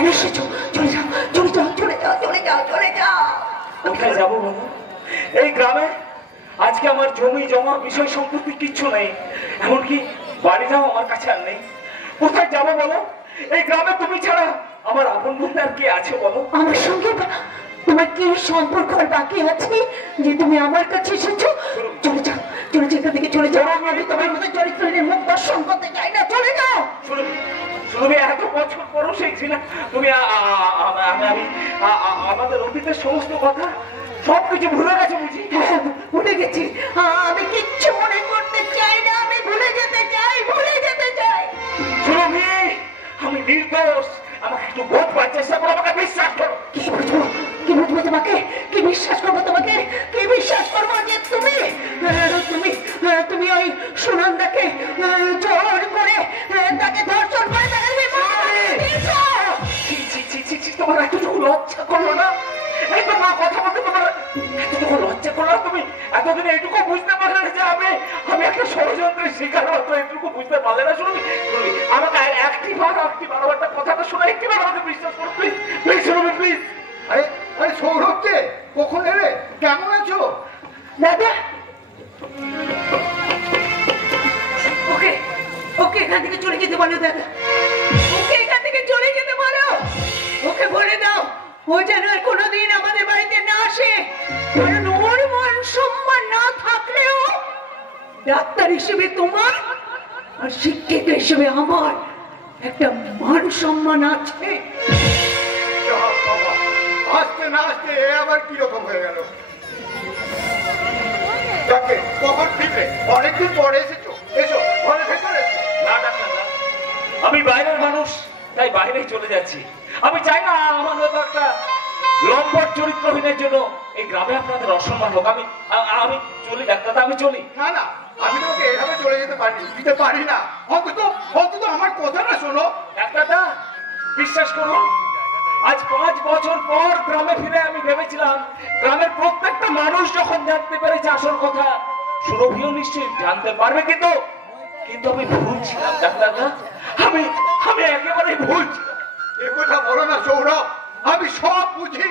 কেন এসেছো? চলে যাও, চলে যাও, চলে যাও, চলে যাও, চলে যাও। কোথায় যাবো বলো? এই গ্রামে আজকে আমার জমি জমা বিষয় সম্পত্তি কিচ্ছু নেই, এমনকি বাড়িটাও আমার কাছে আর নেই। কোথায় যাবো বলো? এই গ্রামে তুমি ছাড়া আমার আপন বন্ধু আর কে আছে বলো? আমার সঙ্গে তোমার কি সম্পর্ক আর বাকি আছে যে তুমি আমার কাছে এসেছো? চলে যাও, চলে যাও, এখান থেকে চলে যাও। আমি তোমার মতো চরিত্রহীনের মুখ দর্শন করতে চাই না, চলে যাও। তুমি এত বছর পরও সেই ছিল তুমি আমাদের অতীতের সমস্ত কথা সবকিছু ভুলে গেছো বুঝি? ভুলে গেছি, আমি কিচ্ছু মনে করতে চাই না, আমি ভুলে যেতে চাই, ভুলে যেতে চাই। সুরভি, আমি নির্দোষ, আমাকে একটু বোধ পাওয়ার চেষ্টা করো, আমাকে বিশ্বাস করো। কি বুঝবো, কি বুঝবো তোমাকে? কি বিশ্বাস করবো তোমাকে? কি বিশ্বাস করবো যে তুমি তুমি তুমি ওই সুনন্দাকে জোর করে তাকে ধর্ষণ করে তাকে তোমার এতটুকু লজ্জা করলো না? এই তো মা কথা বলতে তোমার এতটুকু লজ্জা করলো? তুমি এতদিন এইটুকু বুঝতে পারলে না যে আমি একটা ষড়যন্ত্রের শিকার হতো? এইটুকু বুঝতে পারলে না? শুনুন, আমাকে একটিবার একটা কথাটা শোনা, একটিবার আমাকে বিশ্বাস করো প্লিজ, প্লিজ শুনুন প্লিজ। আরে আরে সৌরভ যে কখন এলে? কেমন আছো? দাদা, ওকে ওকে এখান থেকে চলে যেতে বলো দাদা, ওকে এখান থেকে চলে যেতে বলো। ওকে বলে দাও ও যেন আর কোনোদিন আমাদের বাড়িতে না আসে, কারণ ওর মান সম্মান না থাকলেও ডাক্তার হিসেবে তোমার আর শিক্ষিত হিসেবে আমার একটা মান সম্মান আছে। আসতে না আসতে এ আবার কিরকম হয়ে গেল? তাকে কখন ফিরবে? অনেকদিন পরে এসেছো, এসো ঘরে ভেতরে। না ডাক্তার, আমি বাইরের মানুষ, তাই বাইরেই চলে যাচ্ছি। আমি চাই না আমার মতো একটা লম্বট চরিত্রহীনের জন্য এই গ্রামে আপনাদের অসম্মান হোক। আমি চলি ডাক্তার, আমি চলি। না না, আমি তোমাকে এভাবে চলে যেতে পারি না। অন্তত আমার কথাটা শোনো। ডাক্তারটা বিশ্বাস করুন, আজ 5 বছর পর গ্রামে ফিরে আমি ভেবেছিলাম গ্রামের প্রত্যেকটা মানুষ যখন জানতে পেরেছে আসল কথা, সুরভিও নিশ্চয়ই জানতে পারবে, কিন্তু আমি ভুল ছিলাম ডাক্তারটা, আমি একেবারে ভুল ছিলাম। এ কথা বলো না সৌরভ, আমি সব বুঝি।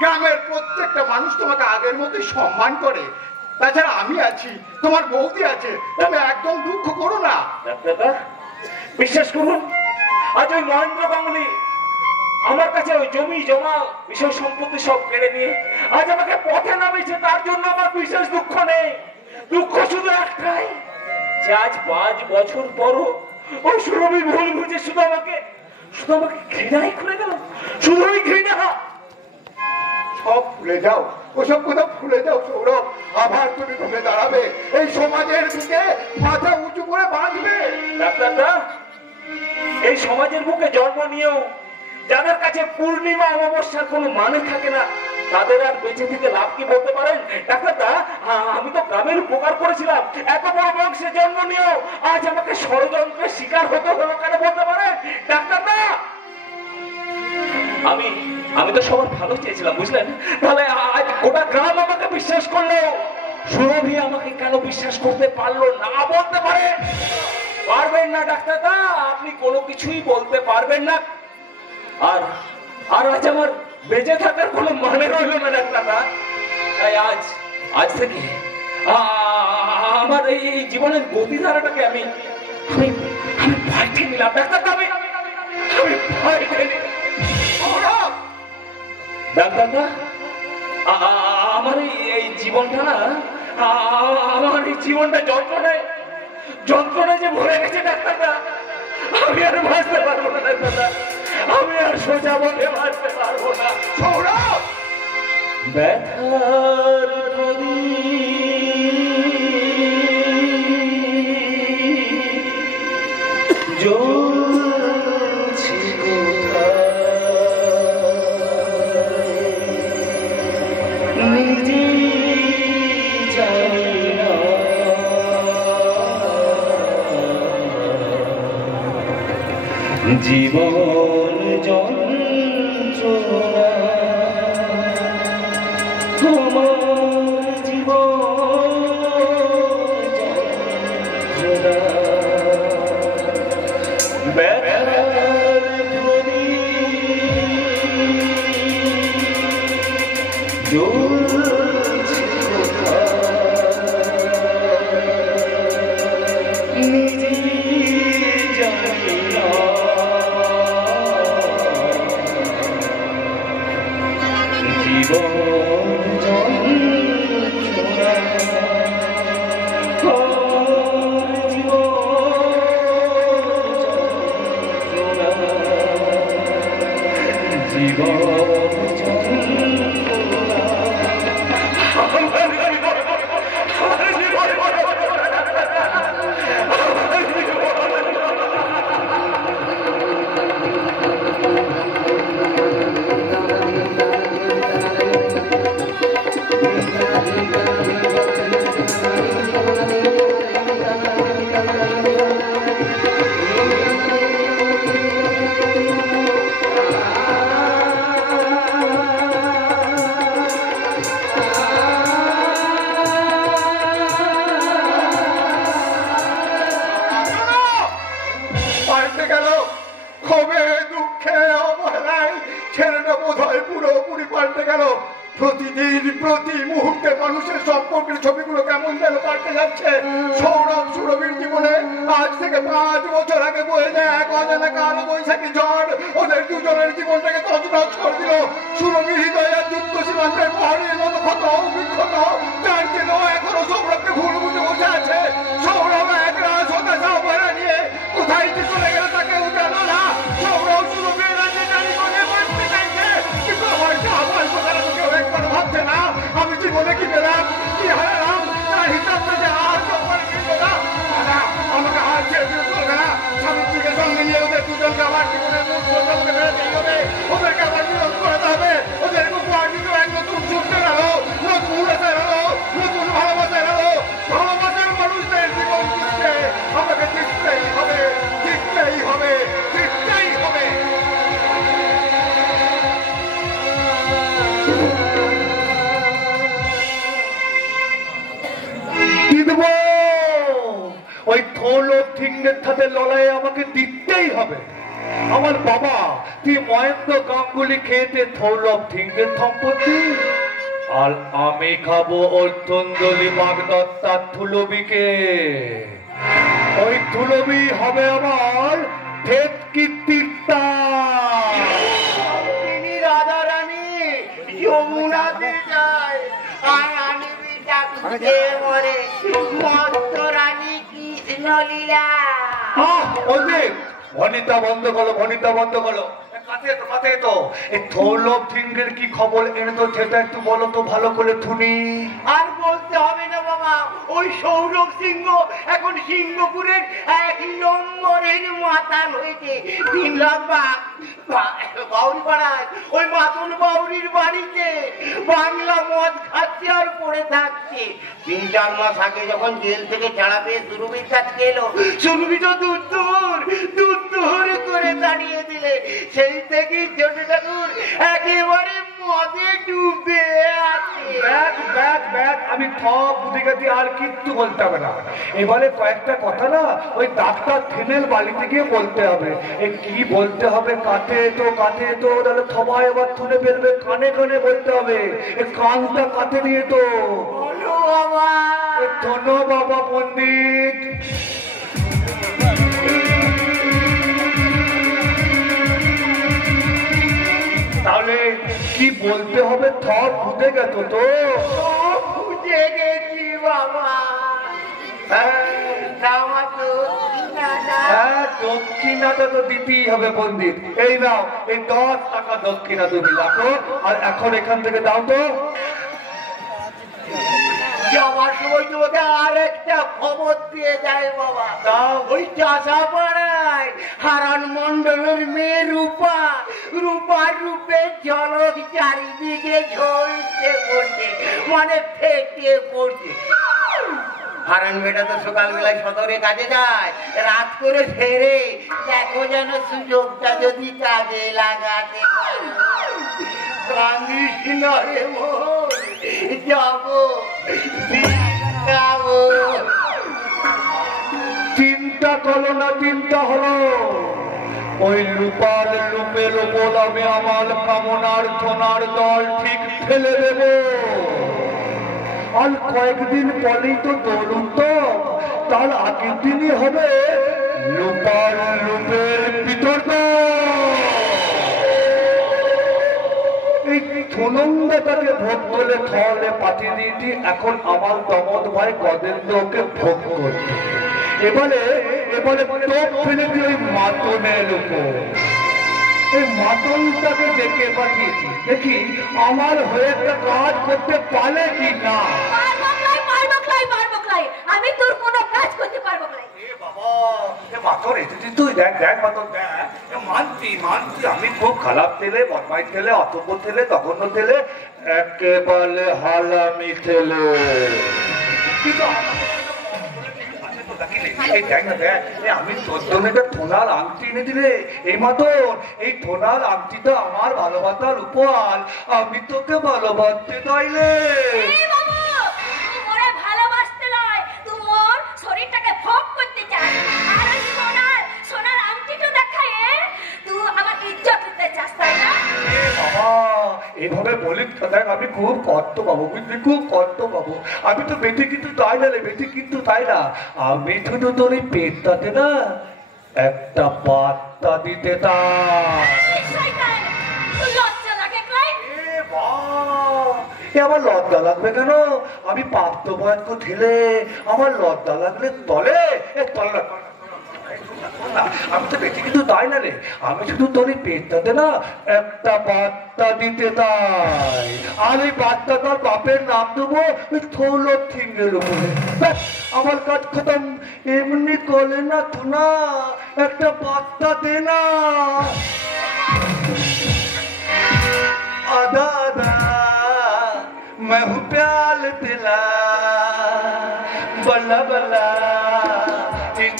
গ্রামের প্রত্যেকটা মানুষ তোমাকে আগের মতোই সম্মান করে। তাছাড়া আমি আছি, তোমার বৌদি আছে, তুমি একদম দুঃখ করো না। ডাক্তারটা বিশ্বাস করুন, আজ ওই মহেন্দ্র গাঙ্গুলি আমার কাছে ওই জমি জমা বিষয় সম্পত্তি সব কেড়ে নিয়ে আজ আমাকে পথে নামিয়েছে। তার জন্য আমার বিশেষ দুঃখ নেই, দুঃখ শুধু একটাই যে আজ 5 বছর পরও ওই সুরভি ভুল বুঝে শুধু আমাকে ঘৃণাই করে গেল, শুধুই ঘৃণা। সব ভুলে যাও, ওসব কথা ভুলে যাও সৌরভ। আবার তুমি ঘুরে দাঁড়াবে, এই সমাজের বুকে মাথা উঁচু করে বাঁধবে। ডাক্তারটা এই সমাজের বুকে জন্ম নিয়েও যাদের কাছে পূর্ণিমা অমাবস্যার কোনো মানে থাকে না, তাদের আর বেঁচে থেকে লাভ কি বলতে পারেন? ডাক্তারটা আমি তো গ্রামের উপকার করেছিলাম, এত বড় বংশে জন্ম নিয়েও আজ আমাকে ষড়যন্ত্রের শিকার হতে হলো কেন বলতে পারেন? ডাক্তারটা আমি তো সবার ভালো চেয়েছিলাম বুঝলেন, তাহলে আজ গোটা গ্রাম আমাকে বিশ্বাস করলো, সুরভি আমাকে কেন বিশ্বাস করতে পারলো না বলতে পারেন? পারবেন না ডাক্তারটা, আপনি কোনো কিছুই বলতে পারবেন না। আর আজ আমার বেঁচে থাকার কোনো মানে রইল না ডাক্তারটা। তাই আজ থেকে আমার এই জীবনের গতিধারাটাকে আমি পাল্টে নিলাম ডাক্তারটা, আমি পাল্টে নিলাম ডাক্তারটা। আমার এই জীবনটা না, আমার এই জীবনটা যন্ত্রণায় যে ভরে গেছে ডাক্তারটা, আমি আর বাঁচতে পারবো না ডাক্তারটা, আমি আর সোজা বলে বাঁচতে পারবো না। সৌরভ, ব্যথার জীবন যন্ত্রণা, তোমার জীবন যন্ত্রণা, ব্যথার প্রদীপ প্রতিদিন প্রতি মুহূর্তে মানুষের সম্পর্কের ছবিগুলো কেমন যেন পাল্টে যাচ্ছে। সৌরভ সুরভির জীবনে আজ থেকে 5 বছর আগে বয়ে যায় এক অজানা কালো বৈশাখী ঝড় ওদের দুজনের জীবনটাকে তছনছ করে দিল। সুরভি হৃদয়ের যুদ্ধ সীমান্তের পাহাড়ের মতো ক্ষত বিক্ষত, যার জন্য এখনো সৌরভকে ভুল বুঝে বসে আছে। সৌরভ এক রাত হতাশা অবহেলা নিয়ে কোথায় যে চলে গেল তাকে জানো না। সৌরভ সুরভির রাজ্যে জানি করে বাঁচতে চাইছে, কিন্তু আমার আমার কথাটা তো কেউ একবারও ভাবছে না। আমি জীবনে কি পেলাম, কি হারালাম, তার হিসাবটা যে আর করে দিল না। আমাকে আর ছেড়ে দিয়ে চলবে না। স্বামীকে সঙ্গে নিয়ে ওদের দুজনকে আমার জীবনের মূল আমাকে বেরোতেই হবে। ওদেরকে আবার বিরোধ করাতে হবে। ওদেরকে উপহার দিতে এক নতুন সূর্যের আলো, নতুন উড়াতের আলো, নতুন ভালোবাসার আলো। ভালোবাসার মানুষদের জীবন দিচ্ছে, আমাকে জিততেই হবে, জিততেই হবে, জিততেই হবে। ওই থৌলভ সিংহের সাথে লড়াই আমাকে জিততেই হবে। আমার বাবা তুই মহেন্দ্র গাঙ্গুলি খেয়েছে থৌলভ সিংহের সম্পত্তি, আর আমি খাবো ওর তন্দলি বাগদত্তার থুলবিকে। ওই থুলবি হবে আমার কীর্তিটা। তিনি রাধা রানী যমুনাতে যায় আর আনিবিটা খুঁজে মরে মস্ত রানী কৃষ্ণ লীলা। ভনিতা বন্ধ করো, ভনিতা বন্ধ করো। থৌলভ সিংহের কি খবর এনে তো সেটা একটু বলো তো ভালো করে শুনি। আর বলতে হবে না বাবা, ওই সৌরভ সিংহ এখন সিংহপুরের 1 নম্বরের মাতাল হয়েছে। 3 লাখ বাউরি পাড়ায় ওই মাতন বাউরির বাড়িতে বাংলা মদ খাচ্ছে আর পড়ে থাকছে। 3-4 মাস আগে যখন জেল থেকে ছাড়া পেয়ে সুরভির কাছে এলো, সুরভি তো দূর দূর করে দাঁড়িয়ে দিলে। সেই থেকে ছোট ঠাকুর একেবারে মদে ডুবে আছে। আমি সব বুঝে গেছি, আর কিচ্ছু বলতে হবে না। এবারে কয়েকটা কথা না ওই ডাক্তার থেনেল বাড়িতে গিয়ে বলতে হবে। কি বলতে হবে, কাছে তো তাহলে সবাই আবার শুনে ফেলবে। কানে কানে বলতে হবে, কানটা কাছে নিয়ে তো ধন্য বাবা পণ্ডিত। তাহলে কি বলতে হবে সব বুঝে গেছো তো? বুঝে গেছি বাবা। দক্ষিণাটা তো দিতেই হবে পণ্ডিত। এই নাও, এই 10 টাকা দক্ষিণা তুমি রাখো, আর এখন এখান থেকে দাও তো। যাওয়ার সময় তোমাকে আর একটা খবর দিয়ে যায় বাবা। ওই চাষা পাড়ায় হারান মন্ডলের মেয়ে রূপা, রূপার রূপের ঝলক চারিদিকে ঝলসে পড়ছে, মানে ফেটে পড়ছে। হারান মেয়েটা তো সকালবেলায় সদরে কাজে যায়, রাত করে ফেরে। দেখো যেন সুযোগটা যদি কাজে লাগাতে পারো। কান্দিস না রে মন, যাবো যাবো। চিন্তা করো না, চিন্তা হলো ওই রূপার রূপের ওপর আমি আমার কামনার সোনার দল ঠিক ফেলে দেব। আর কয়েকদিন পরেই তো দৌড়ুন, তো তার আগের দিনই হবে রূপার রূপের বিতর্ক। এই সুনন্দাটাকে ভোগ করে থলে পাঠিয়ে দিয়েছি। এখন আমার দমদ ভাই গজেন্দ্রকে ভোগ করছে। এবারে তোপ ফেলে দিয়ে ওই মাতনের উপর। এই মাতনটাকে ডেকে পাঠিয়েছি, দেখি আমার হয়ে একটা কাজ করতে পারে কি না। আমি তোর কোনো কাজ করতে পারবো না। মানছি আমি খুব খারাপ ছেলে, বদমাই ছেলে, অতব্য ছেলে, তখন্য ছেলে, একেবারে হালামি ছেলে। কিন্তু আমি তোর জন্য একটা সোনার আংটি এনে দিলে, এই মতন এই সোনার আংটিটা আমার ভালোবাসার উপহার, আমি তোকে ভালোবাসতে চাইলে। শরীরটাকে ভোগ করতে চাস, আর ওই সোনার আংটিটা দেখায় তুই আমার ইজ্জত করতে চাস, তাই না? বাবা এভাবে বলি দেখ, আমি খুব কষ্ট পাবো, বুঝলি, খুব কষ্ট পাবো। আমি তো বেঁচে কিন্তু তাই না রে, বেঁচে কিন্তু তাই না, আমি শুধু তোর এই পেটটাতে না একটা বার্তা দিতে আমার লজ্জা লাগবে কেন? আমি প্রাপ্তবয়স্ক ছেলে, আমার লজ্জা লাগলে তলে তলে। আমি তো বেঁচে কিন্তু তাই না রে, আমি শুধু তোর এই পেটটাতে না একটা বার্তা দিতে চাই, আর এই বার্তাটার বাপের নাম দেবো ওই থৌলত সিংহের উপরে। আমার কাজ খতম। এমনি করলে না তো না, একটা বার্তা দে না। আদা আদা मैं हूँ प्याल दिला, बल्ला बल्ला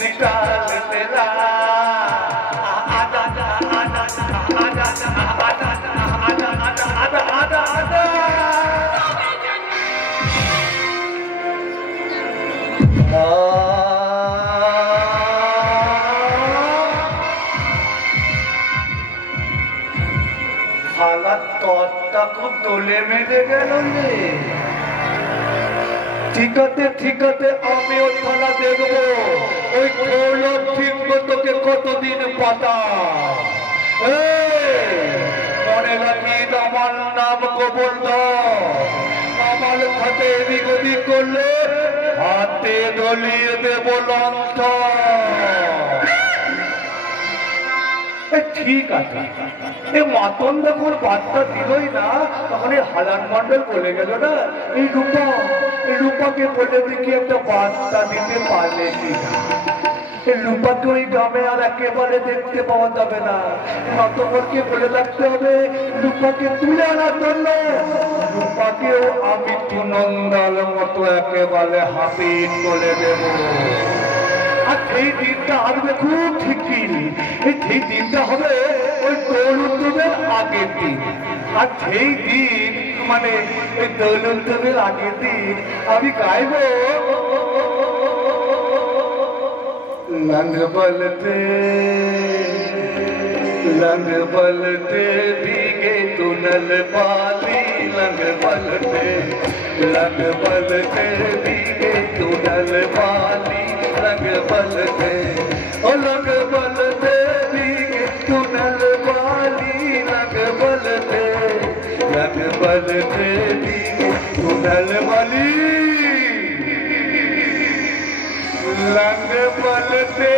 निकाल दिला। आदा आदा आदा आदा आदा आदा आदा आदा आदा। হালাত তরটা খুব দোলে মেরে গেল রে। ঠিকাতে আমি ওই থানা দেখবো, ওই সিংহ তোকে কতদিন পাতা। মনে রাখিস আমার নাম গোবর্ধন, আমার সাথে এদিক ওদিক করলে হাতে দলিয়ে দেব লণ্ঠন। ঠিক আছে, এই মাতন যখন বার্তা দিলই না, তখন এই হালান মন্ডল বলে গেল না, এই রূপাকে বলে দেখি একটা বার্তা দিতে পারলে কি। এই রূপাকে ওই গ্রামে আর একেবারে দেখতে পাওয়া যাবে না, মাতনকে বলে রাখতে হবে রূপাকে তুলে আনার জন্য। রূপাকেও আমি তুনন্দাল মতো একেবারে হাফিজ বলে দেব। আর সেই দিনটা আসবে খুব ঠিকই, সেই দিনটা হবে ওই দোল উৎসবের আগের দিন। আর সেই দিন মানে ওই দোল উৎসবের আগের দিন আমি গাইব लंग बलते भीगे तुनल बाली, लंग बलते भीगे तुनल बाली, लंग बलते ओ लंग बलते भीगे तुनल बाली, लंग बलते भीगे तुनल बाली, लंग बलते।